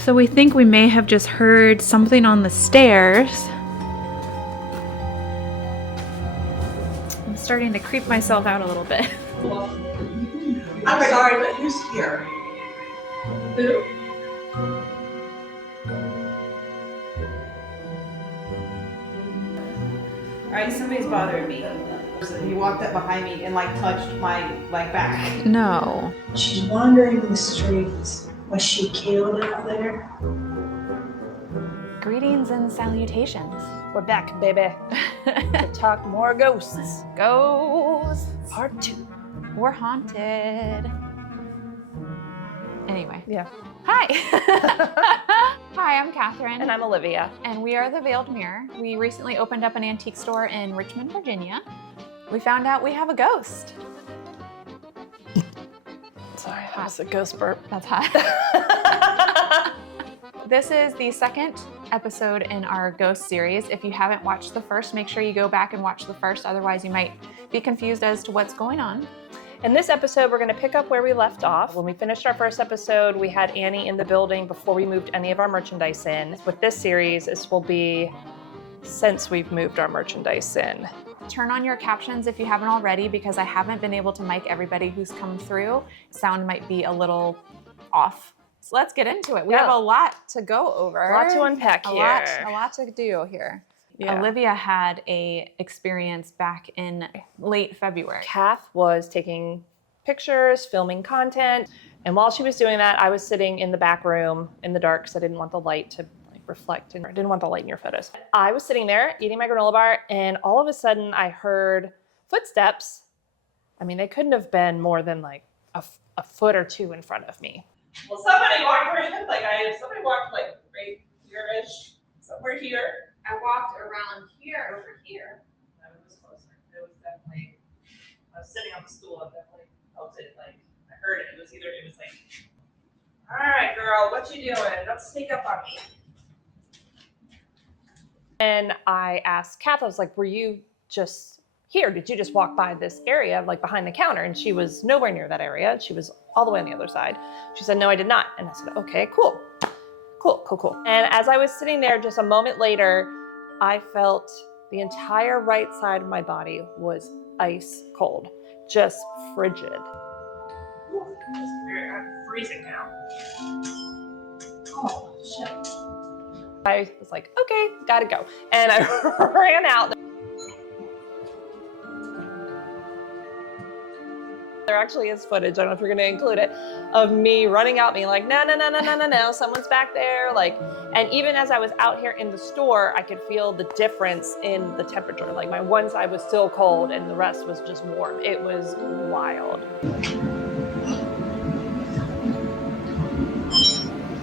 So we think we may have just heard something on the stairs. I'm starting to creep myself out a little bit. I'm sorry, but who's here? Who? Alright, somebody's bothering me. He walked up behind me and like touched my like back. No. She's wandering the streets. Was she killed out there? Greetings and salutations. We're back, baby. To talk more ghosts. Ghosts. Part 2. We're haunted. Anyway. Yeah. Hi. Hi, I'm Catherine. And I'm Olivia. And we are The Veiled Mirror. We recently opened up an antique store in Richmond, Virginia. We found out we have a ghost. Sorry, that was a ghost burp. That's hot. This is the second episode in our ghost series. If you haven't watched the first, make sure you go back and watch the first. Otherwise, you might be confused as to what's going on. In this episode, we're going to pick up where we left off. When we finished our first episode, we had Annie in the building before we moved any of our merchandise in. With this series, this will be since we've moved our merchandise in. Turn on your captions if you haven't already, because I haven't been able to mic everybody who's come through. Sound might be a little off. So let's get into it. We have a lot to go over. A lot to unpack here. A lot to do here. Yeah. Olivia had a experience back in late February. Kath was taking pictures, filming content, and while she was doing that, I was sitting in the back room in the dark because I didn't want the light to reflect, and I didn't want the light in your photos. I was sitting there eating my granola bar, and all of a sudden I heard footsteps. I mean, they couldn't have been more than like a foot or two in front of me. Well, somebody walked right here-ish, somewhere here. I walked around here, over here. I was closer. It was definitely, I was sitting on the stool, I definitely felt it, like, I heard it. It was like, all right, girl, what you doing? Don't sneak up on me. And I asked Kath, I was like, were you just here? Did you just walk by this area, like behind the counter? And she was nowhere near that area. She was all the way on the other side. She said, no, I did not. And I said, okay, cool. And as I was sitting there, just a moment later, I felt the entire right side of my body was ice cold, just frigid. I'm freezing now. Oh, shit. I was like, okay, gotta go. And I ran out. There actually is footage, I don't know if you're gonna include it, of me running out being like, no, someone's back there. Like, and even as I was out here in the store, I could feel the difference in the temperature. Like my one side was still cold and the rest was just warm. It was wild.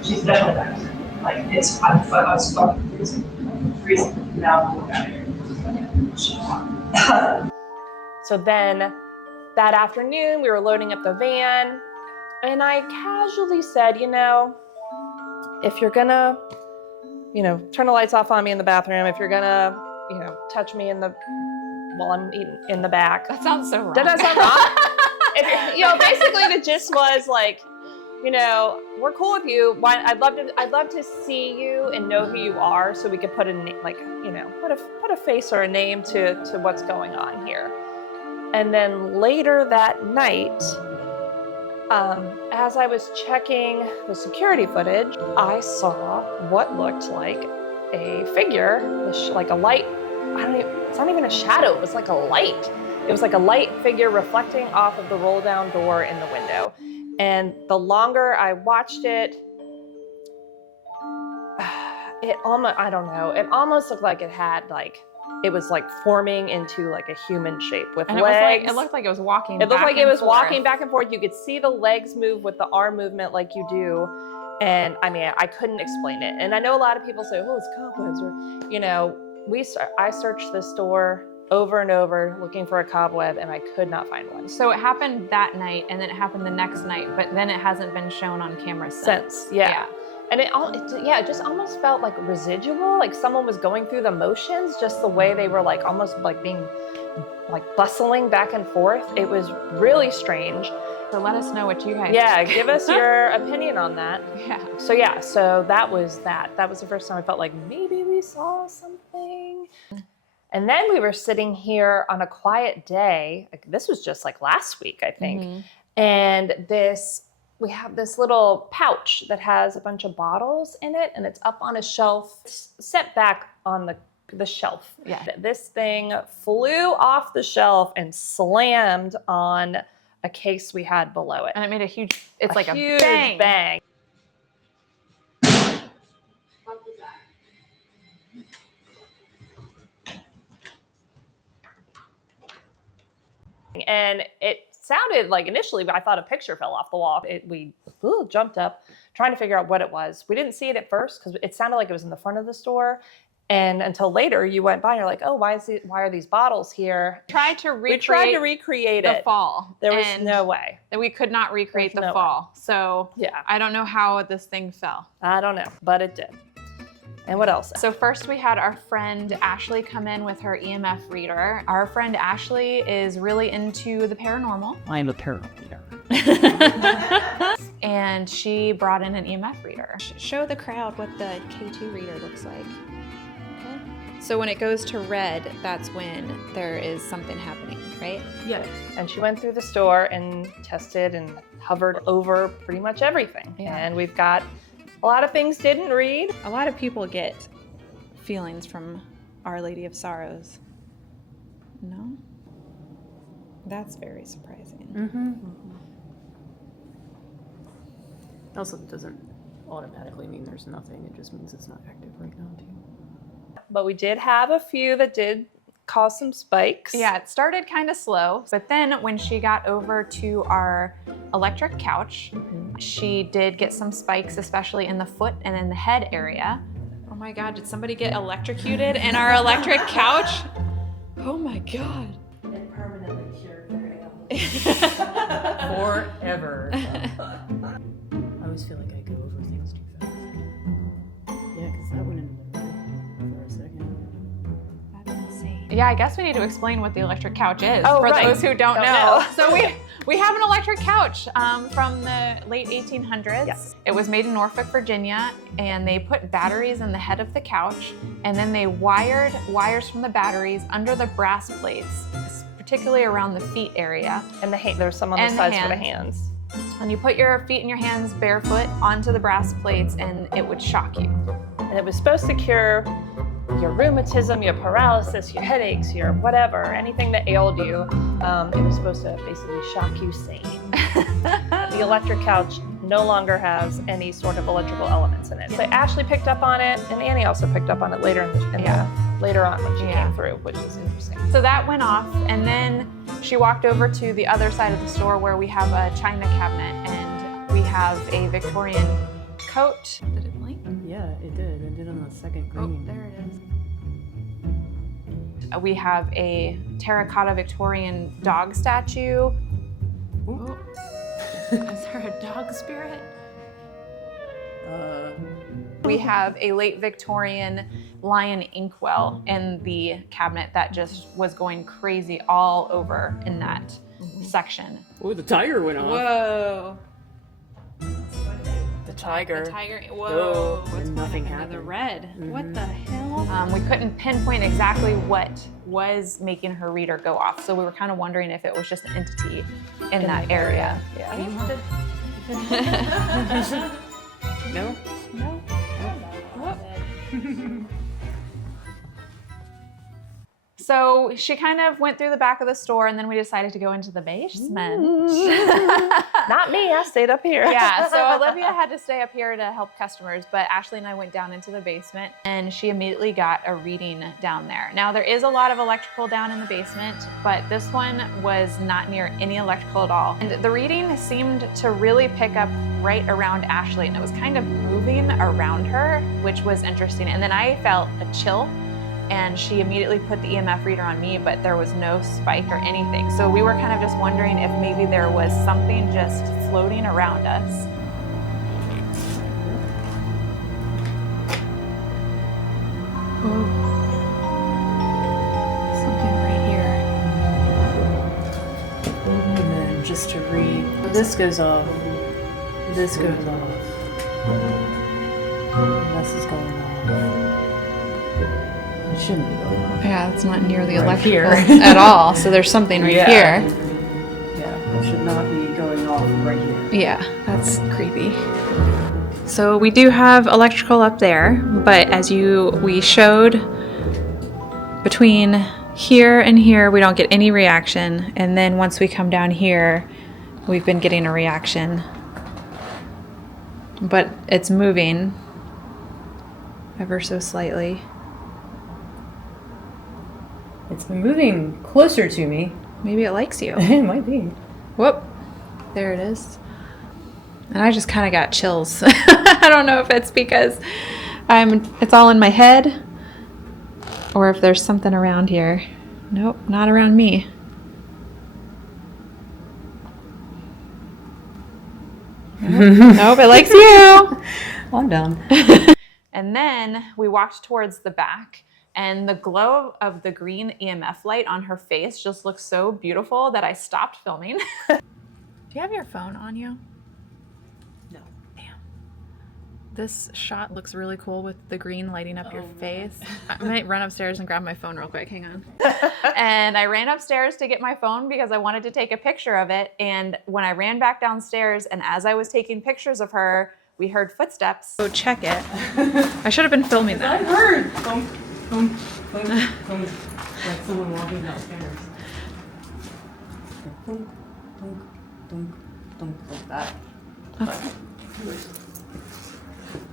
She's definitely back there. Like, I was fucking freezing. Now I'm out of here. So then that afternoon, we were loading up the van, and I casually said, you know, if you're gonna, turn the lights off on me in the bathroom, if you're gonna, touch me while I'm eating in the back. That sounds so wrong. Did that sound wrong? Basically the gist was like, we're cool with you. I'd love to see you and know who you are, so we could put put a face or a name to what's going on here. And then later that night, as I was checking the security footage, I saw what looked like a figure, like a light. It's not even a shadow. It was like a light. It was like a light figure reflecting off of the roll down door in the window. And the longer I watched it, it almost looked like it was like forming into like a human shape with legs. It looked like it was walking. It looked like it was walking back and forth. You could see the legs move with the arm movement like you do. And I mean, I couldn't explain it. And I know a lot of people say, oh, it's cobwebs, or, I searched this store over and over looking for a cobweb, and I could not find one. So it happened that night, and then it happened the next night, but then it hasn't been shown on camera since. Yeah. And it just almost felt like residual, like someone was going through the motions, just the way they were like almost like being like bustling back and forth. It was really strange. So let us know what you guys Yeah, think. give us your opinion on that. Yeah. So that was that. That was the first time I felt like maybe we saw something. And then we were sitting here on a quiet day. Like, this was just like last week, I think. Mhm. And we have this little pouch that has a bunch of bottles in it, and it's up on a shelf, set back on the shelf. Yeah. This thing flew off the shelf and slammed on a case we had below it. And it made a huge, it's like a huge bang. bang. What was that? And it sounded like initially, I thought a picture fell off the wall. We jumped up trying to figure out what it was. We didn't see it at first because it sounded like it was in the front of the store. And until later you went by and you're like, oh, why are these bottles here? We tried to recreate the it. fall. There was and no way. we could not recreate There's the no fall. So Yeah, I don't know how this thing fell. I don't know, but it did. And what else? So first we had our friend Ashley come in with her EMF reader. Our friend Ashley is really into the paranormal. I am a paranormal. And she brought in an EMF reader. Show the crowd what the K2 reader looks like. Okay. So when it goes to red, that's when there is something happening, right? Yeah. And she went through the store and tested and hovered over pretty much everything. Yeah. And we've got a lot of things didn't read. A lot of people get feelings from Our Lady of Sorrows. No? That's very surprising. Mm-hmm. Also, it doesn't automatically mean there's nothing. It just means it's not active right now, too. But we did have a few that did cause some spikes. Yeah, it started kind of slow, but then when she got over to our electric couch, she did get some spikes, especially in the foot and in the head area. Oh my God, did somebody get electrocuted in our electric couch? Oh my God. It permanently cured their Forever. I always feel like I go over things too fast. Yeah, because that went in the middle for a second. That's insane. Yeah, I guess we need to explain what the electric couch is Oh, for right. those who don't Don't know. know. So we have an electric couch from the late 1800s. Yes. It was made in Norfolk, Virginia, and they put batteries in the head of the couch, and then they wired wires from the batteries under the brass plates, particularly around the feet area. And there was some on the And the sides for the hands. hands. And you put your feet and your hands barefoot onto the brass plates, and it would shock you. And it was supposed to cure your rheumatism, your paralysis, your headaches, your whatever, anything that ailed you. It was supposed to basically shock you sane. The electric couch no longer has any sort of electrical elements in it. So Ashley picked up on it, and Annie also picked up on it later later on when she came through, which was interesting. So that went off, and then she walked over to the other side of the store where we have a china cabinet, and we have a Victorian coat. Did it blink? Yeah, it did. It did on the second Oh, green. there it is. We have a terracotta Victorian dog statue. Oh. Is there a dog spirit? We have a late Victorian lion inkwell in the cabinet that just was going crazy all over in that section. Oh, the tiger went off. Whoa. The tiger. The tiger. Oh, Whoa. and What's nothing going on under the red? What the hell? We couldn't pinpoint exactly what was making her reader go off, so we were kind of wondering if it was just an entity in that area. Yeah. No? No. So she kind of went through the back of the store, and then we decided to go into the basement. Not me, I stayed up here. Yeah, so Olivia had to stay up here to help customers, but Ashley and I went down into the basement, and she immediately got a reading down there. Now, there is a lot of electrical down in the basement, but this one was not near any electrical at all. And the reading seemed to really pick up right around Ashley, and it was kind of moving around her, which was interesting. And then I felt a chill, and she immediately put the EMF reader on me, but there was no spike or anything. So we were kind of just wondering if maybe there was something just floating around us. Something right here. And then just to read, This goes off. This goes off. This is going off. It shouldn't be going off. Yeah, it's not nearly Right electrical here. at all. So there's something right Yeah. here. Yeah, it should not be going off right here. Yeah, that's creepy. So we do have electrical up there, but as we showed, between here and here, we don't get any reaction. And then once we come down here, we've been getting a reaction. But it's moving ever so slightly. It's been moving closer to me. Maybe it likes you. It might be. Whoop, there it is. And I just kind of got chills. I don't know if it's because it's all in my head or if there's something around here. Nope, not around me. Nope, it likes you. I'm done. And then we walked towards the back, and the glow of the green EMF light on her face just looks so beautiful that I stopped filming. Do you have your phone on you? No. Damn. This shot looks really cool with the green lighting up your man. face. I might run upstairs and grab my phone real quick. Hang on. And I ran upstairs to get my phone because I wanted to take a picture of it. And when I ran back downstairs, and as I was taking pictures of her, we heard footsteps. So check it. I should have been filming I that. heard. Thump, thump, thump, thump. Like someone walking downstairs. Thump, thump, thump, thump, like that.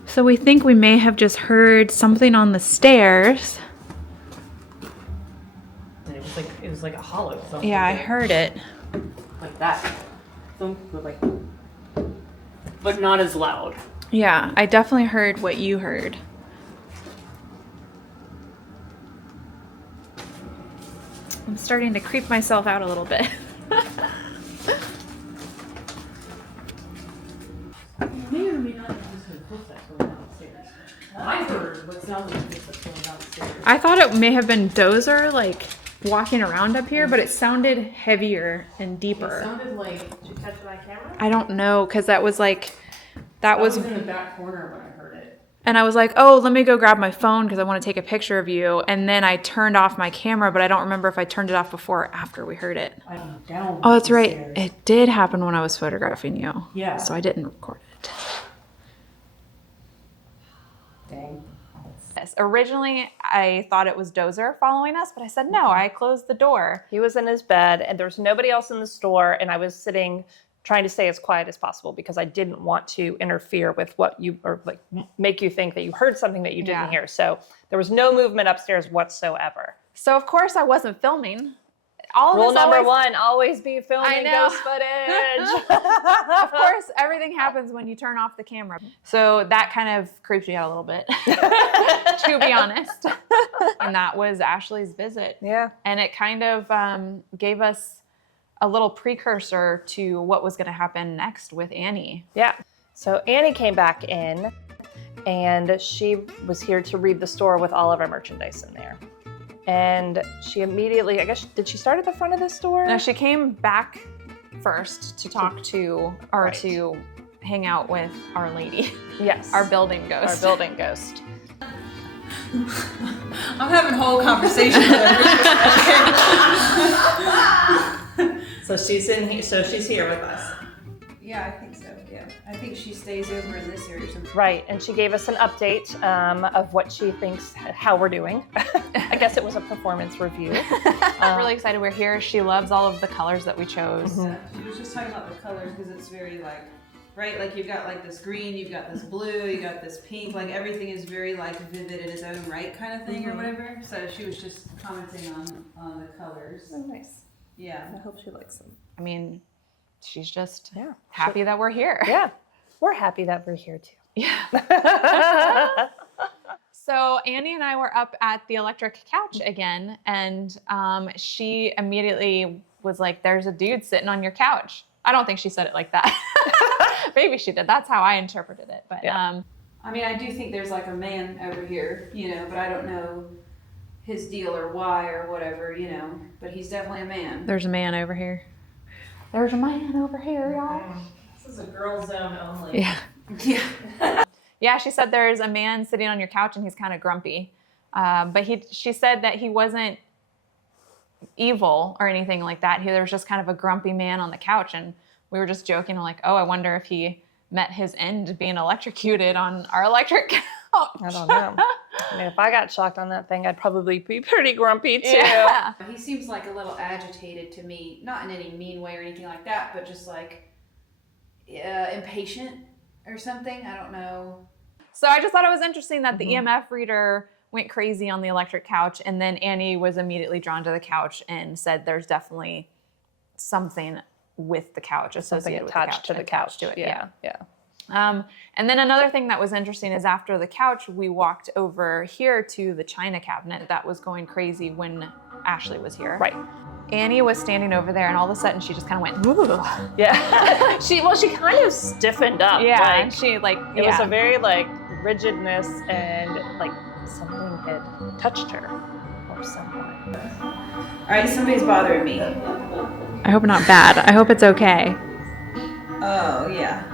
So we think we may have just heard something on the stairs. And it was like a hollow thump. Yeah, I like that. heard it. Like that. Thump, but not as loud. Yeah, I definitely heard what you heard. I'm starting to creep myself out a little bit. May or may not have just heard footsteps going downstairs. I heard what sounded like footsteps going downstairs. I thought it may have been Dozer, like, walking around up here, but it sounded heavier and It deeper. sounded like. Did you catch my camera? I don't know, because that was like, that I was, was in the back corner when I heard it. and I was like, oh, let me go grab my phone because I want to take a picture of you. And then I turned off my camera, but I don't remember if I turned it off before or after we heard it. I don't know, down. Oh, that's the right. stairs. It did happen when I was photographing you. Yeah. So I didn't record it. Dang. Yes. Originally, I thought it was Dozer following us, but I said, no, I closed the door. He was in his bed and there was nobody else in the store, and I was sitting trying to stay as quiet as possible because I didn't want to interfere with what you, or like make you think that you heard something that you didn't Yeah. hear. So there was no movement upstairs whatsoever. So, of course, I wasn't filming. All of Rule this number always, one, always be I filming know. ghost footage. Of course, everything happens when you turn off the camera. So that kind of creeps me out a little bit, to be honest. And that was Ashley's visit. Yeah. And it kind of gave us a little precursor to what was going to happen next with Annie. Yeah. So Annie came back in and she was here to read the store with all of our merchandise in there. And she immediately, I guess, did she start at the front of the store? No, she came back first to talk to, or Right. to hang out with Our Lady, Yes. our building ghost. Our building ghost. I'm having a whole conversation with her. So she's in here. So she's here with us. Yeah, I think so. Yeah, I think she stays over in this area or something. Right. And she gave us an update of what she thinks, how we're doing. I guess it was a performance review. I'm really excited we're here. She loves all of the colors that we chose. She was just talking about the colors because it's very like, right? Like you've got like this green, you've got this blue, you got this pink. Like everything is very like vivid in its own right, kind of thing or whatever. So she was just commenting on the colors. Oh, nice. Yeah. I hope she likes them. I mean, she's just Yeah. happy that we're here. Yeah. We're happy that we're here too. Yeah. So Annie and I were up at the electric couch again, and she immediately was like, there's a dude sitting on your couch. I don't think she said it like that. Maybe she did. That's how I interpreted it. But Yeah. I mean, I do think there's like a man over here, you know, but I don't know his deal or why or whatever, you know, but he's definitely a man. there's a man over here. There's a man over here, y'all. This is a girl zone only. Yeah. Yeah. Yeah, she said there's a man sitting on your couch and he's kind of grumpy. But she said that he wasn't evil or anything like that. There was just kind of a grumpy man on the couch, and we were just joking. I'm like, oh, I wonder if he met his end being electrocuted on our electric couch. I don't know. I mean, if I got shocked on that thing, I'd probably be pretty grumpy too. Yeah. He seems like a little agitated to me, not in any mean way or anything like that, but just like impatient or something. I don't know. So I just thought it was interesting that the Mm-hmm. EMF reader went crazy on the electric couch, and then Annie was immediately drawn to the couch and said there's definitely something with the couch, Something associated attached to the couch. to it. Yeah. And then another thing that was interesting is after the couch, we walked over here to the china cabinet that was going crazy when Ashley was here. Right. Annie was standing over there, and all of a sudden she just kind of went, ooh. Yeah. she kind of stiffened up. Yeah, Like, and she like, it was yeah. a very like rigidness, and like something had touched her or someone. All right, somebody's bothering me. I hope not bad. I hope it's okay. Oh, yeah.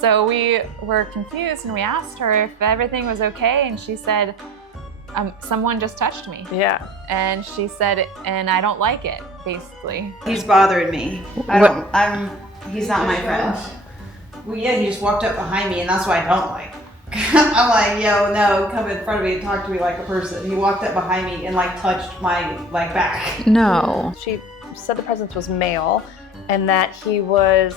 So we were confused, and we asked her if everything was okay, and she said, someone just touched me. Yeah. And she said, and I don't like it, basically. He's bothering me. He's not my friend. Well, yeah, he just walked up behind me, and that's why I don't like. I'm like, yo, no, come in front of me and talk to me like a person. He walked up behind me and like touched my like back. No. She said the presence was male, and that he was.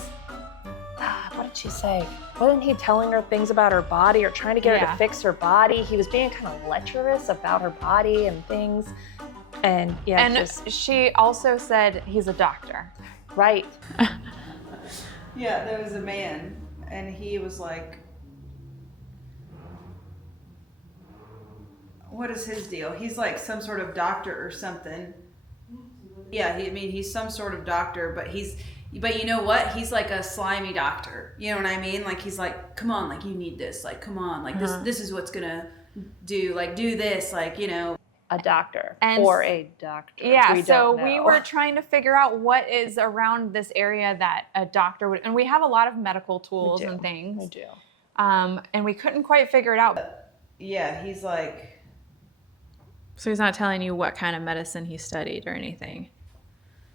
What did she say? Wasn't he telling her things about her body or trying to get her Yeah. to fix her body? He was being kind of lecherous about her body and things. And yeah, And just she also said he's a doctor. right. Yeah, there was a man, and he was like, what is his deal? He's like some sort of doctor or something. Yeah, he's some sort of doctor, but you know what? He's like a slimy doctor. You know what I mean? Like, he's like, come on, like, you need this. Like, come on, like, this is what's gonna do. Like, do this, like, you know. A doctor And or a doctor. Yeah, we so don't we know. were trying to figure out what is around this area that a doctor would, and we have a lot of medical tools and We things. do. And we couldn't quite figure it out. Yeah, he's like, So he's not telling you what kind of medicine he studied or anything.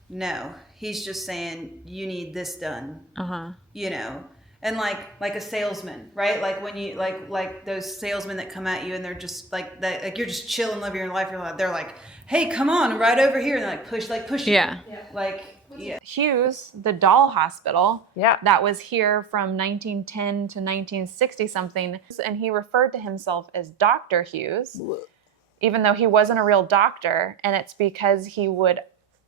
no. He's just saying, you need this done. Uh-huh. You know, and like a salesman, right? Like when you like those salesmen that come at you and they're just like that, like you're just chilling, living your life. They're like, hey, come on, right over here, and they're like push you. Yeah. Like, yeah. Hughes, the doll hospital, Yeah. that was here from 1910 to 1960 something, and he referred to himself as Dr. Hughes, even though he wasn't a real doctor, and it's because he would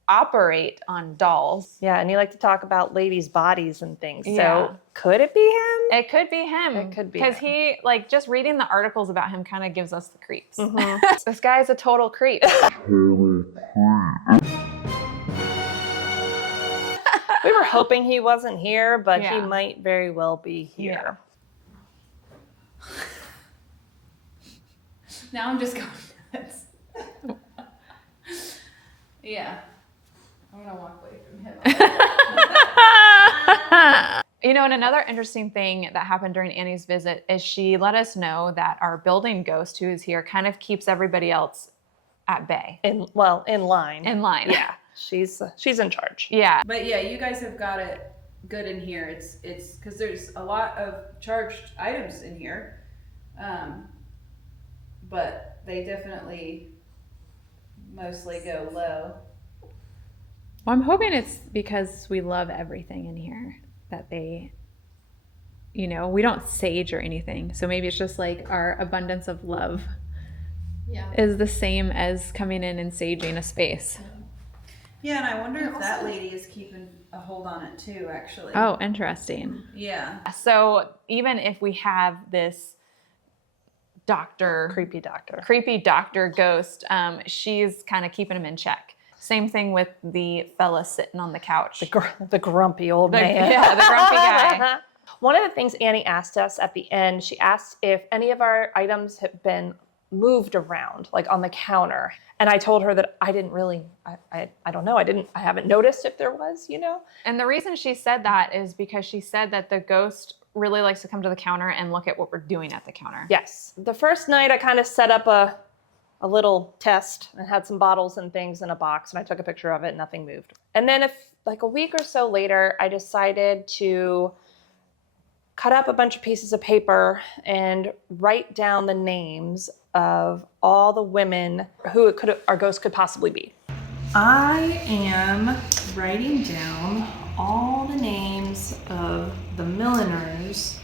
operate on dolls. Yeah, and you like to talk about ladies' bodies and things. Yeah. So could it be him? It could be him. It could be because him. he like just reading the articles about him kind of gives us the creeps. Mhm. This guy's a total creep. We were hoping he wasn't here, but he Yeah. might very well be here. Now I'm just going nuts. Yeah. I'm gonna walk away from him. You know, and another interesting thing that happened during Annie's visit is she let us know that our building ghost who is here kind of keeps everybody else at bay. In line. In line. Yeah, she's in charge. Yeah. But yeah, you guys have got it good in here. It's because there's a lot of charged items in here, but they definitely mostly go low. Well, I'm hoping it's because we love everything in here that they, we don't sage or anything. So maybe it's just like our abundance of love is the same as coming in and saging a space. Yeah, and I wonder if that lady is keeping a hold on it too, actually. Oh, interesting. Yeah. So even if we have this Creepy doctor. creepy doctor ghost, she's kind of keeping him in check. Same thing with the fella sitting on the couch. The grumpy old man. Yeah, the grumpy guy. One of the things Annie asked us at the end, she asked if any of our items have been moved around, like on the counter. And I told her that I didn't really, I don't know, I haven't noticed if there was, you know? And the reason she said that is because she said that the ghost really likes to come to the counter and look at what we're doing at the counter. Yes. The first night I kind of set up a little test and had some bottles and things in a box, and I took a picture of it, nothing moved. And then like a week or so later, I decided to cut up a bunch of pieces of paper and write down the names of all the women who our ghost could possibly be. I am writing down all the names of the milliners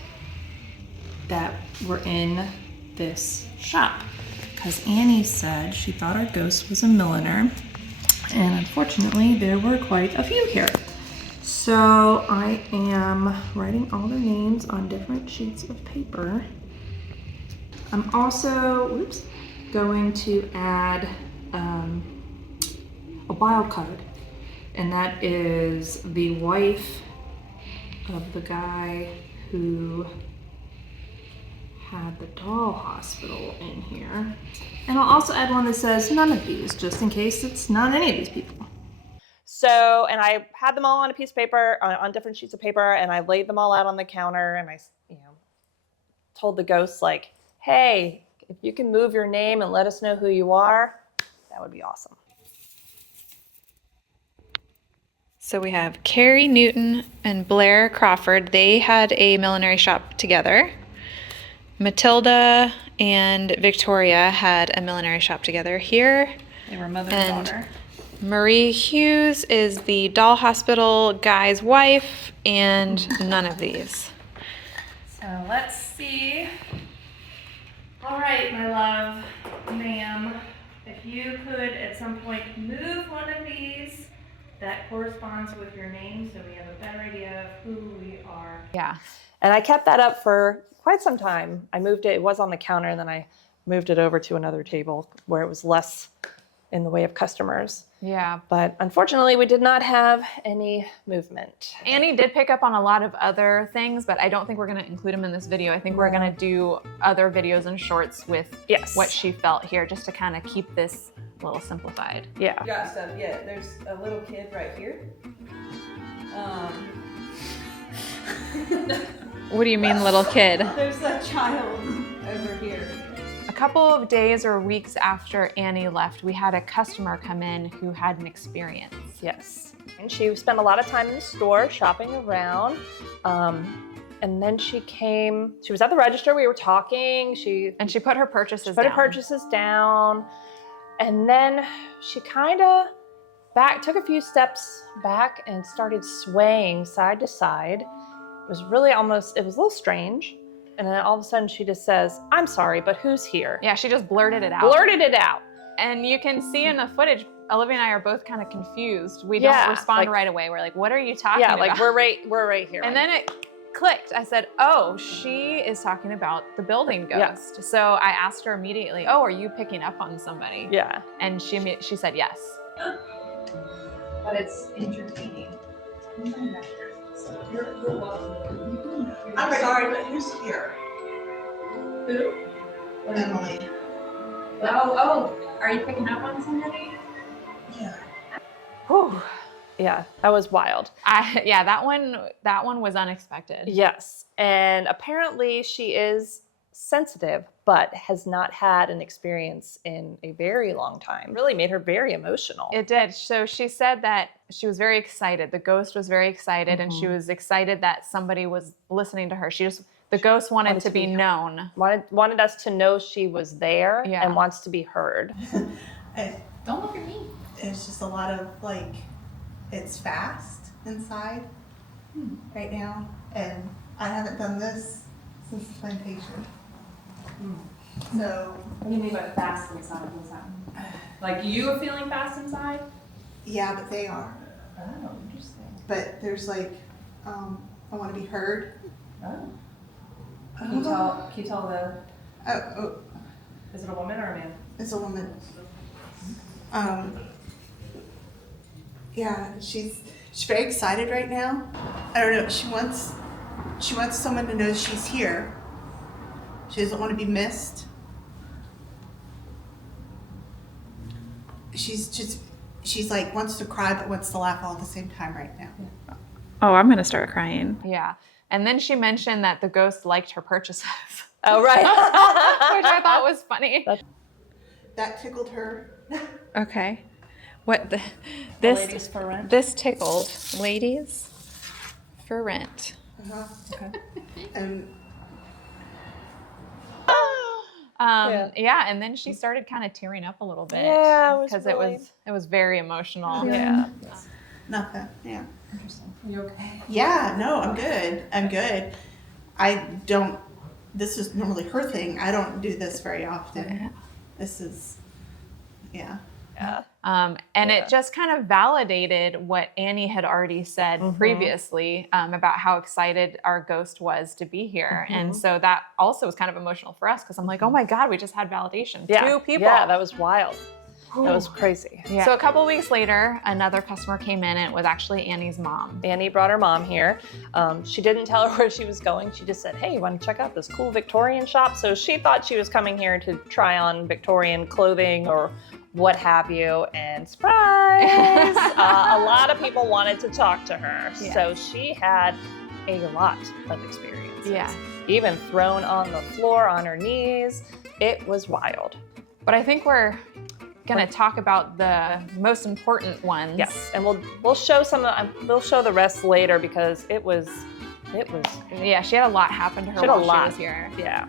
that were in this shop, because Annie said she thought our ghost was a milliner, and unfortunately there were quite a few here. So I am writing all their names on different sheets of paper. I'm also, going to add a wild card, and that is the wife of the guy who had the doll hospital in here. And I'll also add one that says none of these, just in case it's not any of these people. So, and I had them all on a piece of paper, on different sheets of paper, and I laid them all out on the counter, and I, told the ghosts, like, hey, if you can move your name and let us know who you are, that would be awesome. So we have Carrie Newton and Blair Crawford. They had a millinery shop together. Matilda and Victoria had a millinery shop together here. They were mother and daughter. Marie Hughes is the doll hospital guy's wife, and none of these. So let's see. All right, my love, ma'am, if you could at some point move one of these that corresponds with your name so we have a better idea of who we are. Yeah. And I kept that up for quite some time. I moved it was on the counter, and then I moved it over to another table where it was less in the way of customers. Yeah. But unfortunately, we did not have any movement. Annie did pick up on a lot of other things, but I don't think we're going to include them in this video. I think we're going to do other videos and shorts with what she felt here, just to kind of keep this a little simplified. Yeah. Got stuff. Yeah, there's a little kid right here. What do you mean, little kid? There's a child over here. A couple of days or weeks after Annie left, we had a customer come in who had an experience. Yes. And she spent a lot of time in the store shopping around. And then she was at the register, we were talking. She put her purchases down. And then she kind of took a few steps back and started swaying side to side. It was a little strange. And then all of a sudden she just says, "I'm sorry, but who's here?" Yeah, she just blurted it out. And you can see in the footage, Olivia and I are both kind of confused. We don't respond right away. We're like, what are you talking about? Yeah, like we're right here. And then it clicked. I said, oh, she is talking about the building ghost. Yeah. So I asked her immediately, oh, are you picking up on somebody? Yeah. And she said yes. But it's entertaining. You're welcome. I'm sorry, but who's here? Who? Emily. Oh, are you picking up on somebody? Yeah. Whew. Yeah, that was wild. That one was unexpected. Yes, and apparently she is sensitive, but has not had an experience in a very long time. It really made her very emotional. It did. So she said that she was very excited. The ghost was very excited, and she was excited that somebody was listening to her. The ghost wanted to be known. Wanted us to know she was there and wants to be heard. Don't look at me. It's just a lot of it's fast inside right now, and I haven't done this since the plantation. So. What do you mean by fast inside? Like you are feeling fast inside? Yeah, but they are. Oh, interesting. But there's I want to be heard. Oh. Can you tell the? Oh. Is it a woman or a man? It's a woman. Yeah, she's very excited right now. I don't know. She wants someone to know she's here. She doesn't want to be missed. she's like wants to cry but wants to laugh all at the same time right now. Oh, I'm gonna start crying. Yeah. And then she mentioned that the ghost liked her purchases. Oh, right. Which I thought was funny. That tickled her. Okay. What the Ladies for rent. this tickled ladies for rent. And Yeah, and then she started kind of tearing up a little bit. Yeah, it was because really- it was very emotional. Yeah. nothing. Yeah. You okay? Yeah, no, I'm good. I'm good. This is normally her thing. I don't do this very often. This is, yeah. And it just kind of validated what Annie had already said previously about how excited our ghost was to be here. And so that also was kind of emotional for us because I'm like, oh my God, we just had validation. Yeah. 2 people. Yeah, that was wild. That was crazy. Yeah. So a couple weeks later, another customer came in and it was actually Annie's mom. Annie brought her mom here. She didn't tell her where she was going. She just said, hey, you want to check out this cool Victorian shop? So she thought she was coming here to try on Victorian clothing or what have you. And surprise, a lot of people wanted to talk to her. Yeah. So she had a lot of experiences. Yeah. Even thrown on the floor on her knees. It was wild. But I think we're going to talk about the most important ones. Yes, and we'll show we'll show the rest later because it was. Yeah, she had a lot happen to her She had a while lot. she was here. Yeah.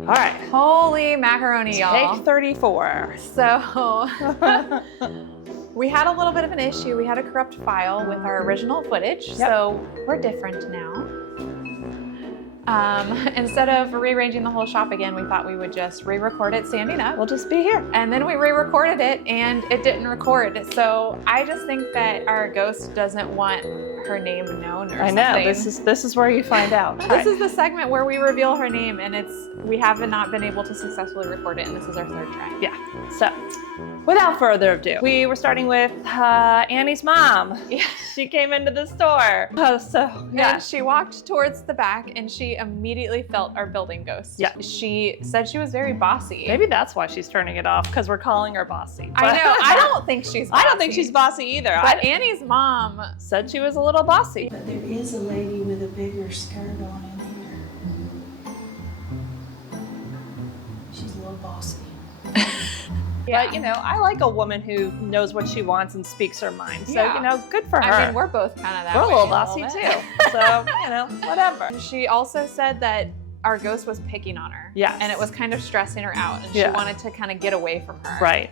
All right. Holy macaroni, y'all. Take 34. So we had a little bit of an issue. We had a corrupt file with our original footage, so we're different now. Instead of rearranging the whole shop again, we thought we would just re-record it standing up. We'll just be here. And then we re-recorded it and it didn't record. So I just think that our ghost doesn't want her name known or I something. know, this is where you find out. This is the segment where we reveal her name and we have not been able to successfully record it and this is our 3rd try. Yeah, so without further ado, we were starting with Annie's mom. Yeah. She came into the store. And she walked towards the back and she immediately felt our building ghost. Yeah. She said she was very bossy. Maybe that's why she's turning it off, because we're calling her bossy. I know. I don't think she's bossy. I don't think she's bossy either. But Annie's mom said she was a little bossy. But there is a lady with a bigger skirt on in here. She's a little bossy. But, you know, I like a woman who knows what she wants and speaks her mind. So, Yeah. you know, good for her. I mean, we're both kind of that We're a way little bossy bit. too. So, you know, whatever. She also said that our ghost was picking on her. Yes. And it was kind of stressing her out and she Yeah. wanted to kind of get away from her. Right.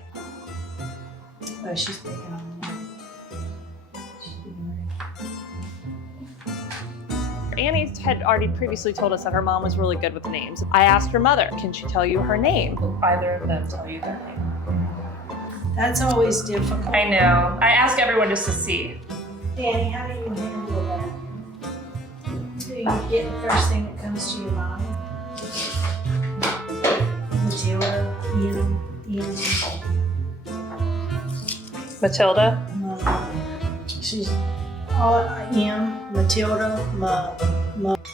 Oh, she's picking on me. She's being rude. Annie had already previously told us that her mom was really good with names. I asked her mother, can she tell you her name? Either of them tell you their name. That's always difficult. I know. I ask everyone just to see. Danny, how do you handle that? Do you get the first thing that comes to your mind? Matilda, Ian, Matilda. she's Matilda,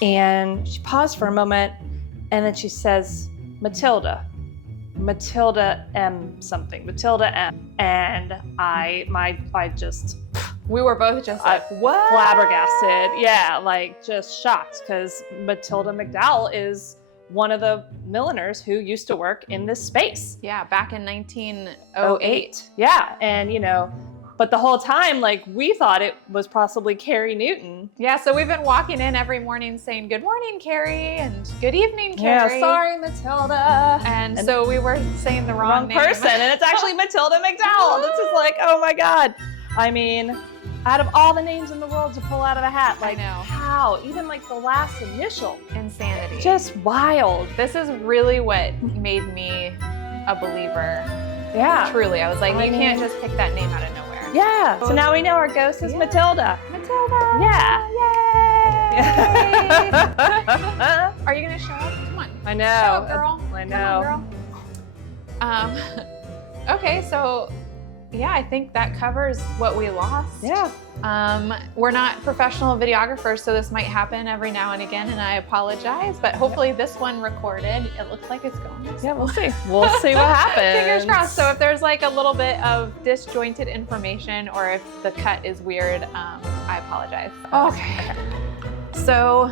And she paused for a moment and then she says, Matilda M something, Matilda M. And I just We were both just like, what? flabbergasted. Yeah, like just shocked because Matilda McDowell is one of the milliners who used to work in this space. Yeah, back in 1908. Yeah, and you know, but the whole time, like we thought it was possibly Carrie Newton. Yeah, so we've been walking in every morning saying, good morning, Carrie, and good evening, Carrie. Yeah, sorry, Matilda. And so we were saying the wrong name. person, and it's actually Matilda McDowell. This is like, oh my God. I mean, out of all the names in the world to pull out of a hat, like I know. how? Even like the last initial. Insanity. Just wild. This is really what made me a believer. Yeah. Truly, I was like, I you can't mean- just pick that name out of nowhere. Yeah. So now we know our ghost is Matilda. Matilda! Yeah. Yay! Are you gonna show up? Come on. I know. Show up, girl. I Come know. on, girl. Okay, so yeah, I think that covers what we lost. Yeah. We're not professional videographers, so this might happen every now and again, and I apologize, but hopefully this one recorded, it looks like it's going. Yeah, we'll see. We'll see what happens. Fingers crossed. So if there's like a little bit of disjointed information or if the cut is weird, I apologize. Okay. So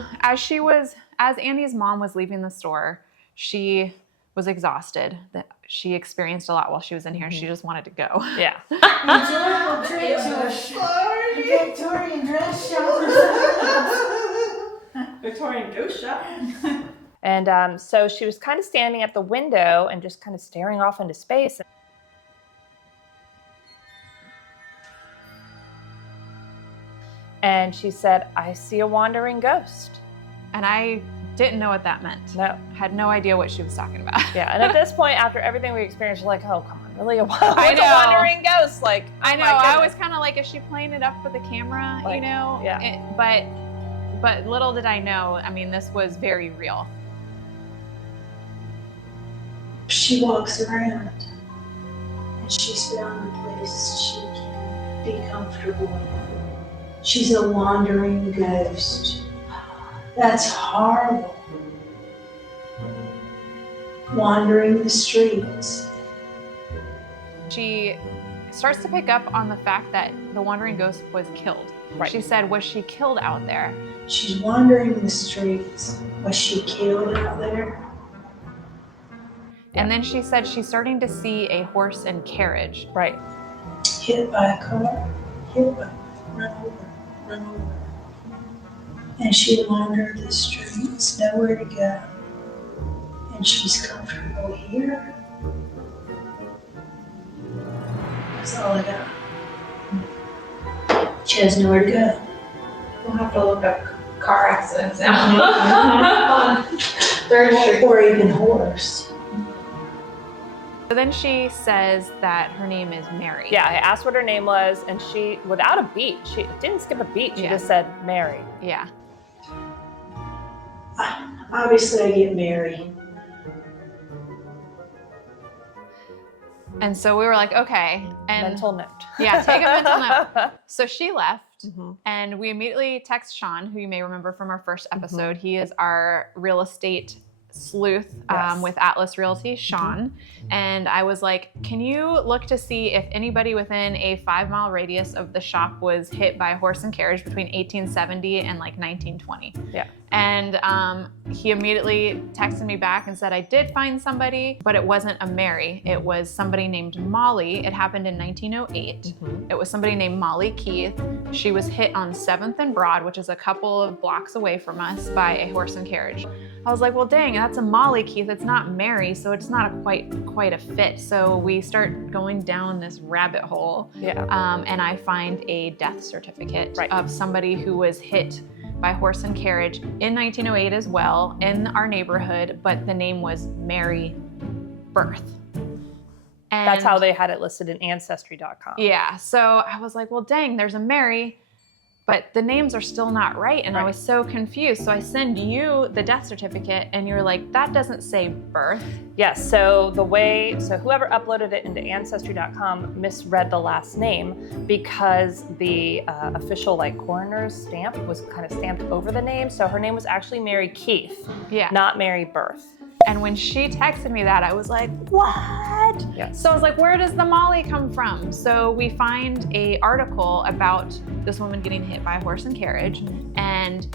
as Annie's mom was leaving the store, she was exhausted. That she experienced a lot while she was in here. She just wanted to go. Yeah. Enjoyable trip to a Victorian dress shop. Victorian ghost shop. And so she was kind of standing at the window and just kind of staring off into space. And she said, I see a wandering ghost. And I didn't know what that meant. No. Had no idea what she was talking about. Yeah, and at this point, after everything we experienced, we're like, oh, come on, really? What's I a know. wandering ghost? Like, I oh know. my I goodness. was kind of like, is she playing it up for the camera? Like, you know? yeah. But little did I know, I mean, this was very real. She walks around and she's found a place she can be comfortable in. She's a wandering ghost. That's horrible. Wandering the streets. She starts to pick up on the fact that the wandering ghost was killed. Right. She said, was she killed out there? She's wandering the streets. Was she killed out there? And then she said she's starting to see a horse and carriage. Right. Hit by a car. Hit by, run over. And she wandered the streets, nowhere to go. And she's comfortable here. That's all I got. She has nowhere to go. We'll have to look up car accidents now. Or even horse. So then she says that her name is Mary. Yeah, I asked what her name was, and she, without a beat, she didn't skip a beat. She Yeah. just said, Mary. Yeah. Obviously, I get Mary. And so we were like, okay. And Mental note. yeah, take a mental note. So she left, Mhm. and we immediately text Sean, who you may remember from our first Mm-hmm. episode. He is our real estate sleuth Yes. with Atlas Realty, Sean. And I was like, can you look to see if anybody within a 5-mile radius of the shop was hit by a horse and carriage between 1870 and like 1920? Yeah. And he immediately texted me back and said, I did find somebody, but it wasn't a Mary. It was somebody named Molly. It happened in 1908. It was somebody named Molly Keith. She was hit on 7th and Broad, which is a couple of blocks away from us, by a horse and carriage. I was like, well, dang, that's a Molly Keith. It's not Mary, so it's not quite a fit. So we start going down this rabbit hole. Yeah. And I find a death certificate Right. of somebody who was hit by horse and carriage in 1908 as well, in our neighborhood, but the name was Mary Birth. And That's how they had it listed in Ancestry.com. yeah, so I was like, well, dang, there's a Mary, but the names are still not right. And I Right. was so confused. So I send you the death certificate and you're like, that doesn't say birth. Yes, so whoever uploaded it into Ancestry.com misread the last name because the official coroner's stamp was kind of stamped over the name. So her name was actually Mary Keith, Yeah. not Mary Birth. And when she texted me that, I was like, what? Yes. So I was like, where does the Molly come from? So we find a article about this woman getting hit by a horse and carriage. And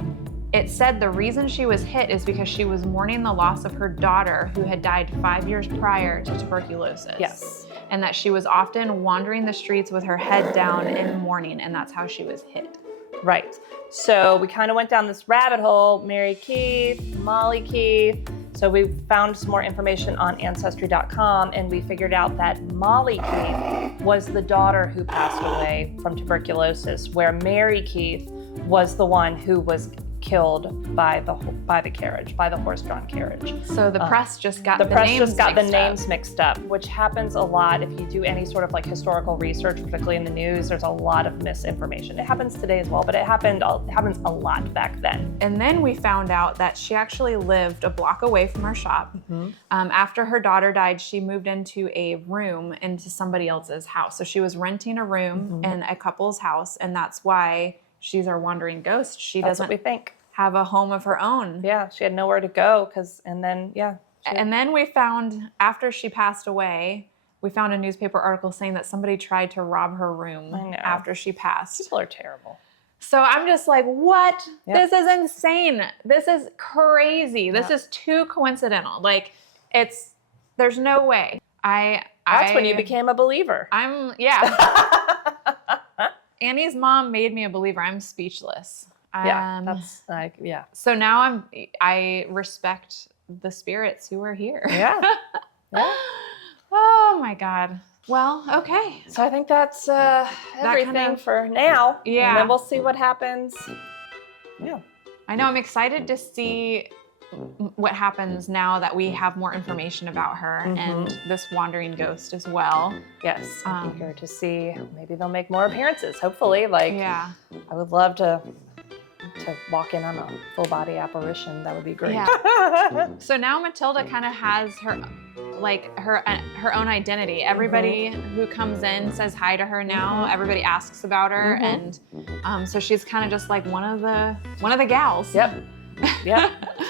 it said the reason she was hit is because she was mourning the loss of her daughter who had died 5 years prior to tuberculosis. Yes. And that she was often wandering the streets with her head down in mourning, and that's how she was hit. Right. So we kind of went down this rabbit hole, Mary Keith, Molly Keith. So we found some more information on Ancestry.com, and we figured out that Molly Keith was the daughter who passed away from tuberculosis, where Mary Keith was the one who was killed by the carriage, by the horse-drawn carriage. So the press just got the press names just got the mixed up. names mixed up, which happens a lot if you do any sort of like historical research, particularly in the news. There's a lot of misinformation. It happens today as well, but it happens a lot back then. And then we found out that she actually lived a block away from our shop. After her daughter died, she moved into a room into somebody else's house. So she was renting a room in a couple's house, and that's why she's our wandering ghost. She That's doesn't what we think. have a home of her own. Yeah, she had nowhere to go and then we found, after she passed away, we found a newspaper article saying that somebody tried to rob her room after she passed. People are terrible. So I'm just like, what? Yep. This is insane. This is crazy. This is too coincidental. Like, there's no way. That's when you became a believer. Annie's mom made me a believer. I'm speechless. That's So now I respect the spirits who are here. Yeah. Oh my God. Well, okay. So I think that's everything for now. Yeah. And then we'll see what happens. Yeah. I know. I'm excited to see what happens now that we have more information about her and this wandering ghost as well. Yes. I'm eager to see. Maybe they'll make more appearances. Hopefully. Yeah. I would love to walk in on a full body apparition. That would be great. Yeah. So now Matilda kind of has her own identity. Everybody who comes in says hi to her now. Everybody asks about her, and so she's kind of just like one of the gals. Yep.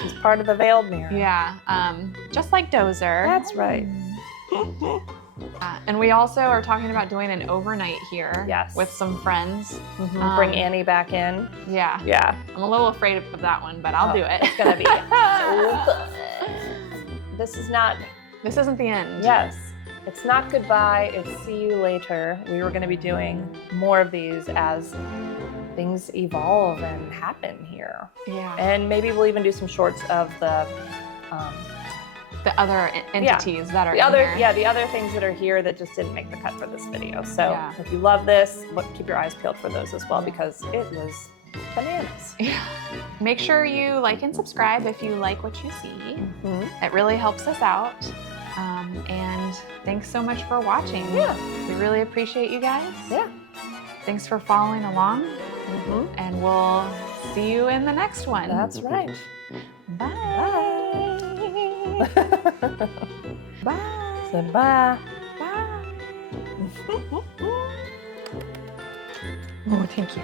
She's part of the veiled mirror. Yeah. Just like Dozer. That's right. And we also are talking about doing an overnight here with some friends. Bring Annie back in. Yeah. Yeah. I'm a little afraid of that one, but I'll do it. It's gonna be so fun. This isn't the end. Yes. It's not goodbye, it's see you later. We were gonna be doing more of these as things evolve and happen here. Yeah. And maybe we'll even do some shorts of the other entities that are in here. The other things that are here that just didn't make the cut for this video. So if you love this, keep your eyes peeled for those as well, because it was bananas. Make sure you like and subscribe if you like what you see. It really helps us out. And thanks so much for watching. Yeah. We really appreciate you guys. Yeah. Thanks for following along. And we'll see you in the next one. That's right. Bye. Bye. Say bye. Bye. Oh, thank you.